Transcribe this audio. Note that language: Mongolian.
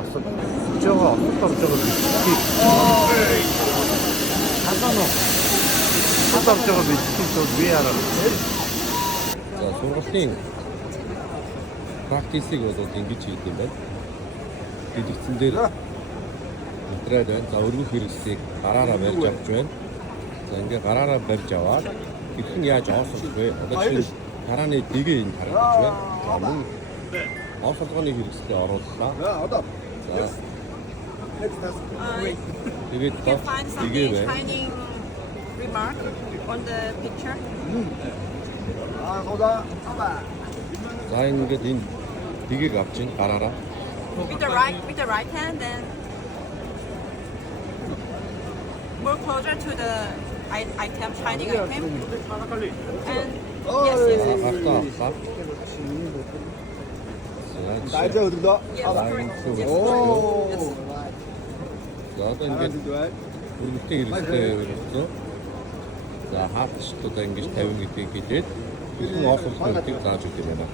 осод жоо осод орж байгаа бичгийг хасаано осод орж байгаа бичгийг бол би хараа. За сургалтын практисыг бол ингэж хийх юм байна. Дэлгэцэн дээр материал байна. За өргөх хэрэгслийг гараараа барьж авч байна. За ингээ гараараа барьж аваад хэрхэн яаж оосох вэ? Одоо чинь тарааны дэгээ энэ харагдаж байна. За мөн оосолгооны хэрэгслээ орууллаа. За тэгээд дэгээ байна. Remark on the picture. За ингээд энэ дэгийг авч ийн гараараа. With the right hand, then more closer to the item, shining item. And yes. Гартаа авлаа. Đại giờ từ đó. Yes, correct. Yes, Ồ. correct. За одоо ингээд өргөтэй хэрэгслээ өргөсөн. За хаалтчдаа ингэж 50 гэдгийг хэлээд хэрхэн оосох вэ гэдгийг зааж өгөх юм байна.